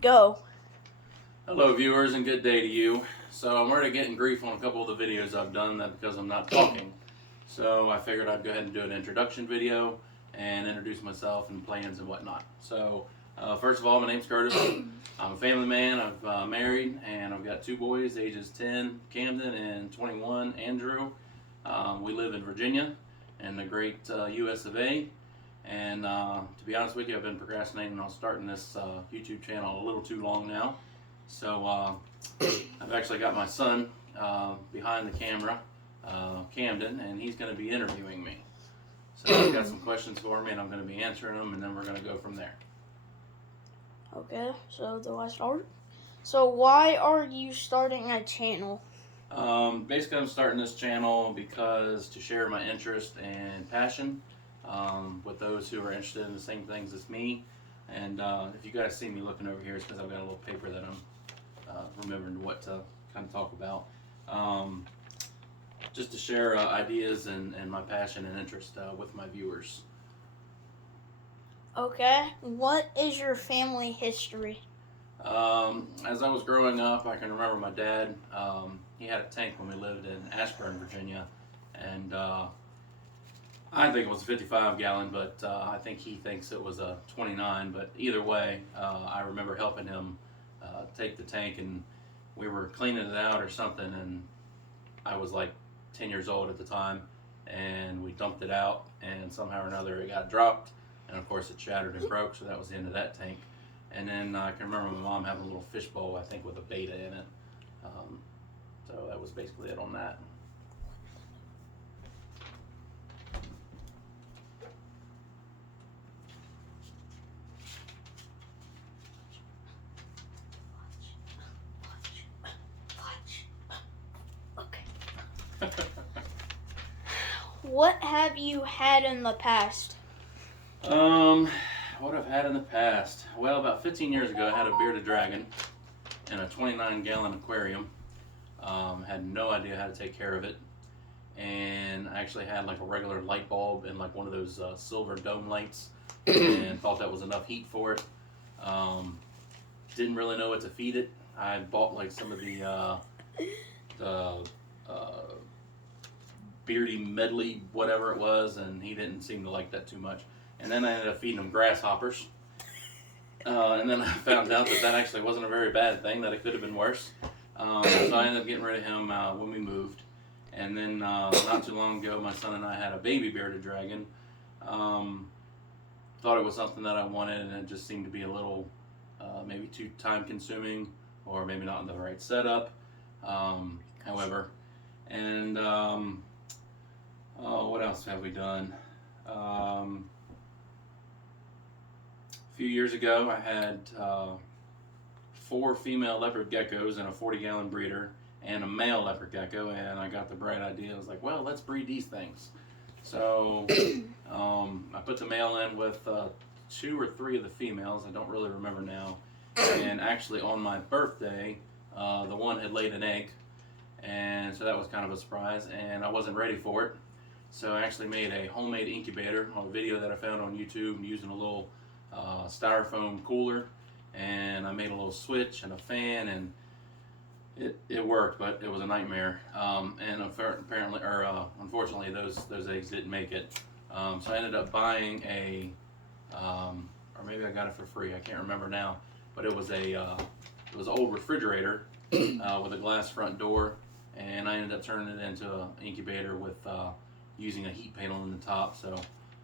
Go. Hello viewers and good day to you. So I'm already getting grief on a couple of the videos I've done that because I'm not talking. So I figured I'd go ahead and do an introduction video and introduce myself and plans and whatnot. So first of all, my name's Curtis. I'm a family man. I've married and I've got two boys, ages 10, Camden, and 21, Andrew. We live in Virginia in the great US of A. And to be honest with you, I've been procrastinating on starting this YouTube channel a little too long now. So I've actually got my son behind the camera, Camden, and he's going to be interviewing me. So he's got some questions for me, and I'm going to be answering them, and then we're going to go from there. Okay, so do I start? So why are you starting a channel? Basically, I'm starting this channel because to share my interest and passion with those who are interested in the same things as me. And if you guys see me looking over here, it's because I've got a little paper that I'm remembering what to kind of talk about. Just to share ideas and my passion and interest with my viewers. Okay, what is your family history? As I was growing up, I can remember my dad, he had a tank when we lived in Ashburn, Virginia, and I think it was a 55 gallon, but I think he thinks it was a 29, but either way, I remember helping him take the tank, and we were cleaning it out or something, and I was like 10 years old at the time, and we dumped it out, and somehow or another it got dropped, and of course it shattered and broke, so that was the end of that tank. And then I can remember my mom having a little fish bowl, I think with a beta in it. So that was basically it on that. Okay. What have you had in the past? What I've had in the past. Well, about 15 years ago, I had a bearded dragon in a 29-gallon aquarium. Had no idea how to take care of it, and I actually had like a regular light bulb and like one of those silver dome lights, and thought that was enough heat for it. Didn't really know what to feed it. I bought like some of the beardy medley, whatever it was, and he didn't seem to like that too much. And then I ended up feeding him grasshoppers. And then I found out that actually wasn't a very bad thing, that it could have been worse. So I ended up getting rid of him when we moved. And then not too long ago, my son and I had a baby bearded dragon. Thought it was something that I wanted, and it just seemed to be a little maybe too time consuming, or maybe not in the right setup. However, and what else have we done? A few years ago, I had 4 female leopard geckos in a 40-gallon breeder and a male leopard gecko, and I got the bright idea. I was like, well, let's breed these things. So I put the male in with 2 or 3 of the females. I don't really remember now. And actually on my birthday, the one had laid an egg, and so that was kind of a surprise, and I wasn't ready for it. So I actually made a homemade incubator on a video that I found on YouTube using a little styrofoam cooler, and I made a little switch and a fan, and it worked, but it was a nightmare. And apparently, or unfortunately, those eggs didn't make it. So I ended up buying a, or maybe I got it for free. I can't remember now, but it was an old refrigerator with a glass front door, and I ended up turning it into an incubator with using a heat panel in the top. So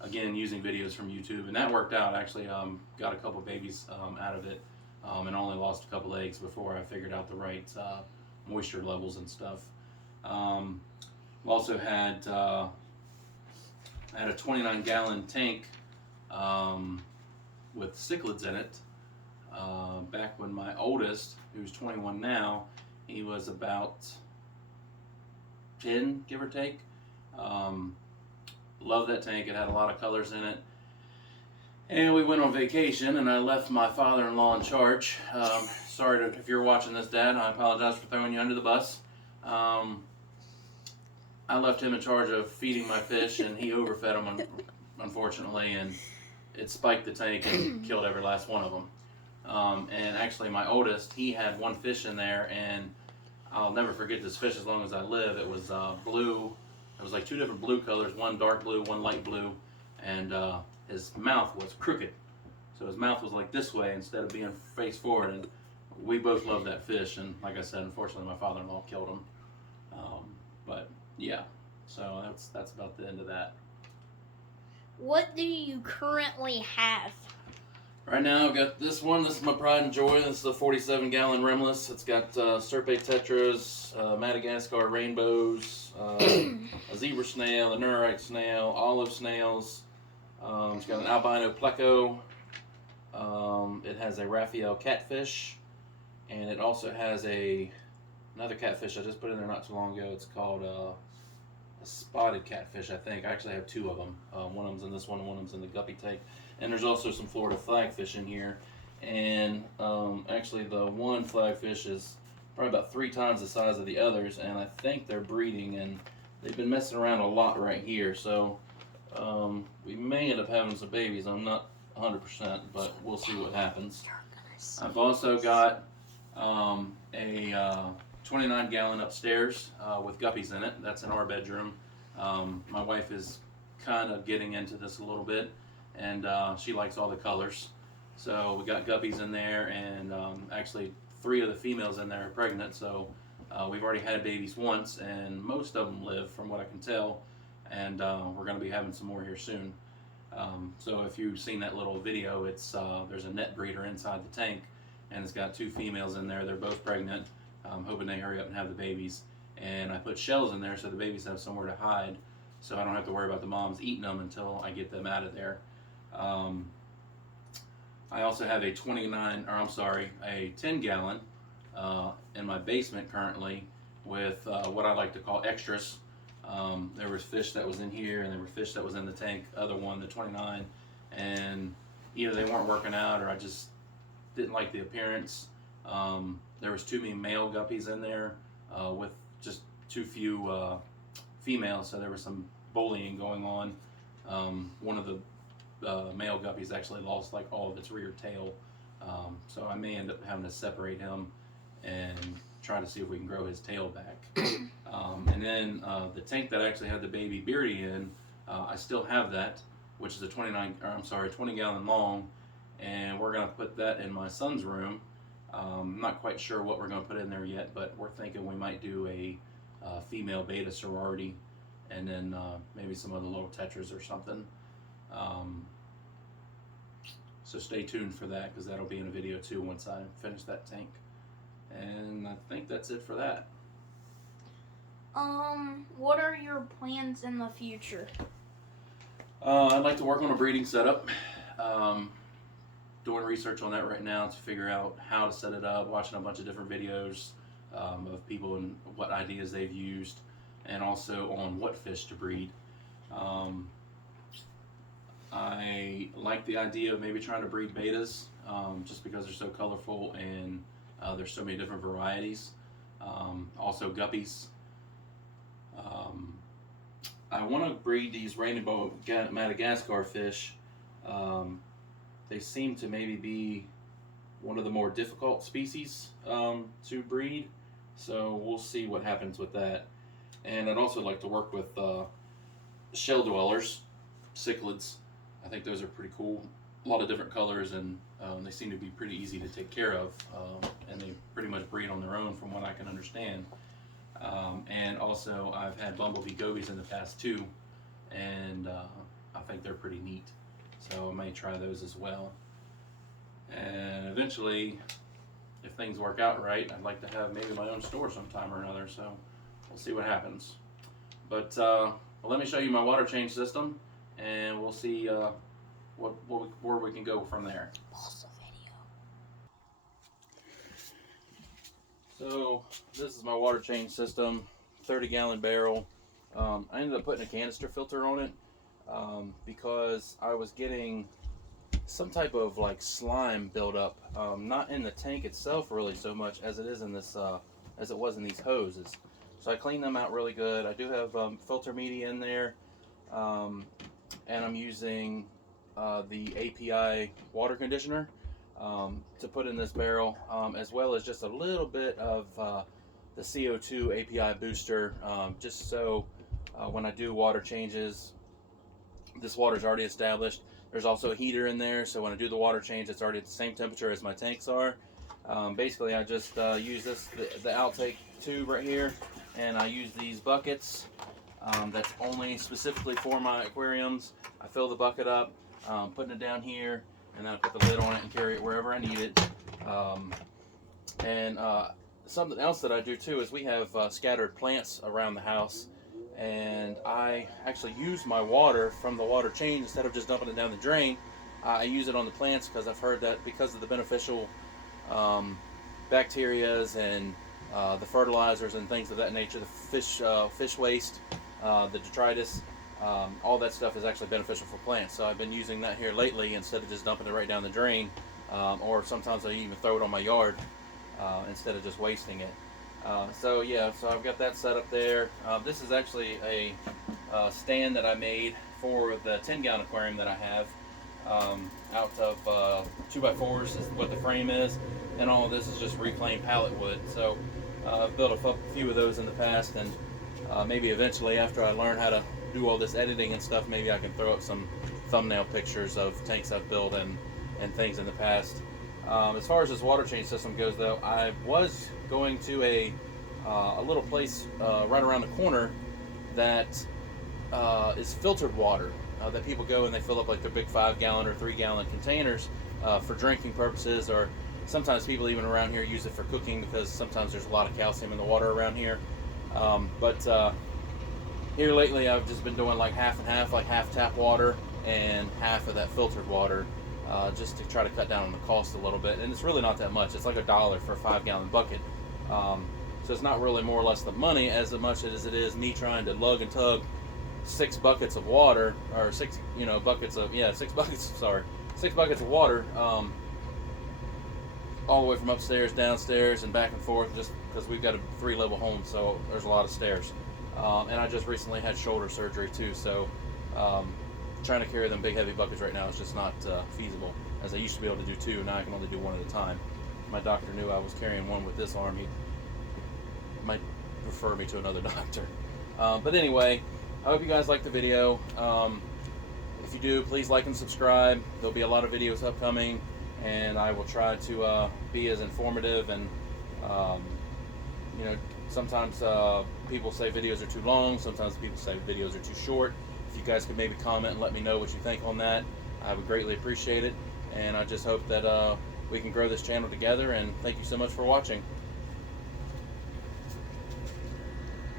again, using videos from YouTube, and that worked out. Actually, got a couple babies out of it, and only lost a couple eggs before I figured out the right moisture levels and stuff. Also had I had a 29-gallon tank with cichlids in it. Back when my oldest, who's 21 now, he was about 10, give or take. Love that tank. It had a lot of colors in it. And we went on vacation, and I left my father-in-law in charge. Sorry if you're watching this, Dad. I apologize for throwing you under the bus. I left him in charge of feeding my fish, and he overfed them, unfortunately, and it spiked the tank and killed every last one of them. And actually, my oldest, he had one fish in there, and I'll never forget this fish as long as I live. It was blue. It was like two different blue colors, one dark blue, one light blue, and his mouth was crooked. So his mouth was like this way instead of being face forward. And we both loved that fish. And like I said, unfortunately, my father-in-law killed him. But yeah, so that's about the end of that. What do you currently have? Right now, I've got this one. This is my pride and joy. This is a 47-gallon rimless. It's got Serpe tetras, Madagascar rainbows, a zebra snail, a neurite snail, olive snails. It's got an albino pleco. It has a Raphael catfish, and it also has another catfish I just put in there not too long ago. It's called a spotted catfish, I think. I actually have two of them. One of them's in this one, and one of them's in the guppy tank. And there's also some Florida flagfish in here. And actually the one flagfish is probably about 3 times the size of the others, and I think they're breeding, and they've been messing around a lot right here. So we may end up having some babies. I'm not 100%, but we'll see what happens. I've also got a 29-gallon upstairs with guppies in it. That's in our bedroom. My wife is kind of getting into this a little bit, and she likes all the colors. So we got guppies in there, and actually 3 of the females in there are pregnant. So we've already had babies once, and most of them live, from what I can tell. And we're going to be having some more here soon. So if you've seen that little video, it's there's a net breeder inside the tank, and it's got 2 females in there. They're both pregnant. I'm hoping they hurry up and have the babies. And I put shells in there so the babies have somewhere to hide, so I don't have to worry about the moms eating them until I get them out of there. I also have a 10-gallon in my basement currently with what I like to call extras. There was fish that was in here, and there were fish that was in the tank, other one, the 29, and either they weren't working out or I just didn't like the appearance. There was too many male guppies in there with just too few females, so there was some bullying going on. One of the male guppies actually lost like all of its rear tail, so I may end up having to separate him and try to see if we can grow his tail back. And then the tank that I actually had the baby Beardy in, I still have that, which is a 20-gallon long, and we're gonna put that in my son's room. I'm not quite sure what we're gonna put in there yet, but we're thinking we might do a female beta sorority, and then maybe some other little tetras or something. So stay tuned for that, because that'll be in a video too once I finish that tank. And I think that's it for that. What are your plans in the future? I'd like to work on a breeding setup. Doing research on that right now to figure out how to set it up, watching a bunch of different videos of people and what ideas they've used, and also on what fish to breed. I like the idea of maybe trying to breed betas, just because they're so colorful and there's so many different varieties. Also guppies. I want to breed these rainbow Madagascar fish. They seem to maybe be one of the more difficult species to breed, so we'll see what happens with that. And I'd also like to work with shell dwellers, cichlids. I think those are pretty cool. A lot of different colors, and they seem to be pretty easy to take care of, and they pretty much breed on their own from what I can understand. And also I've had bumblebee gobies in the past too, and I think they're pretty neat. So I may try those as well. And eventually, if things work out right, I'd like to have maybe my own store sometime or another, so we'll see what happens. But well, let me show you my water change system, and we'll see where we can go from there. Pause the video. So this is my water change system, 30-gallon barrel. I ended up putting a canister filter on it because I was getting some type of like slime buildup, not in the tank itself really so much as it is in this, as it was in these hoses. So I cleaned them out really good. I do have filter media in there, and I'm using the API water conditioner. to put in this barrel, as well as just a little bit of the CO2 API booster, just so when I do water changes, this water's already established. There's also a heater in there, so when I do the water change, it's already at the same temperature as my tanks are. Basically, I just use the outtake tube right here, and I use these buckets. That's only specifically for my aquariums. I fill the bucket up, putting it down here, and then I put the lid on it and carry it wherever I need it. Something else that I do too is we have scattered plants around the house, and I actually use my water from the water change instead of just dumping it down the drain. I use it on the plants because I've heard that because of the beneficial bacterias and the fertilizers and things of that nature, the fish waste, the detritus, all that stuff is actually beneficial for plants. So I've been using that here lately instead of just dumping it right down the drain, or sometimes I even throw it on my yard instead of just wasting it. So I've got that set up there. This is actually a stand that I made for the 10-gallon aquarium that I have, out of 2x4s is what the frame is, and all of this is just reclaimed pallet wood. So I've built a few of those in the past, and maybe eventually after I learn how to do all this editing and stuff, maybe I can throw up some thumbnail pictures of tanks I've built and things in the past. As far as this water change system goes, though, I was going to a little place right around the corner that is filtered water that people go and they fill up like their big 5-gallon or 3-gallon containers for drinking purposes, or sometimes people even around here use it for cooking because sometimes there's a lot of calcium in the water around here. But here lately I've just been doing like half and half, like half tap water and half of that filtered water, just to try to cut down on the cost a little bit. And it's really not that much. It's like $1 for a 5-gallon bucket. So it's not really more or less the money as much as it is me trying to lug and tug 6 buckets of water, or 6 buckets of water, all the way from upstairs, downstairs, and back and forth, just because we've got a 3-level home, so there's a lot of stairs. And I just recently had shoulder surgery too, so trying to carry them big heavy buckets right now is just not feasible, as I used to be able to do 2. Now I can only do 1 at a time. If my doctor knew I was carrying 1 with this arm, he might refer me to another doctor. But anyway, I hope you guys liked the video. If you do, please like and subscribe. There'll be a lot of videos upcoming, and I will try to be as informative. And sometimes people say videos are too long, sometimes people say videos are too short. If you guys could maybe comment and let me know what you think on that, I would greatly appreciate it. And I just hope that we can grow this channel together, and thank you so much for watching.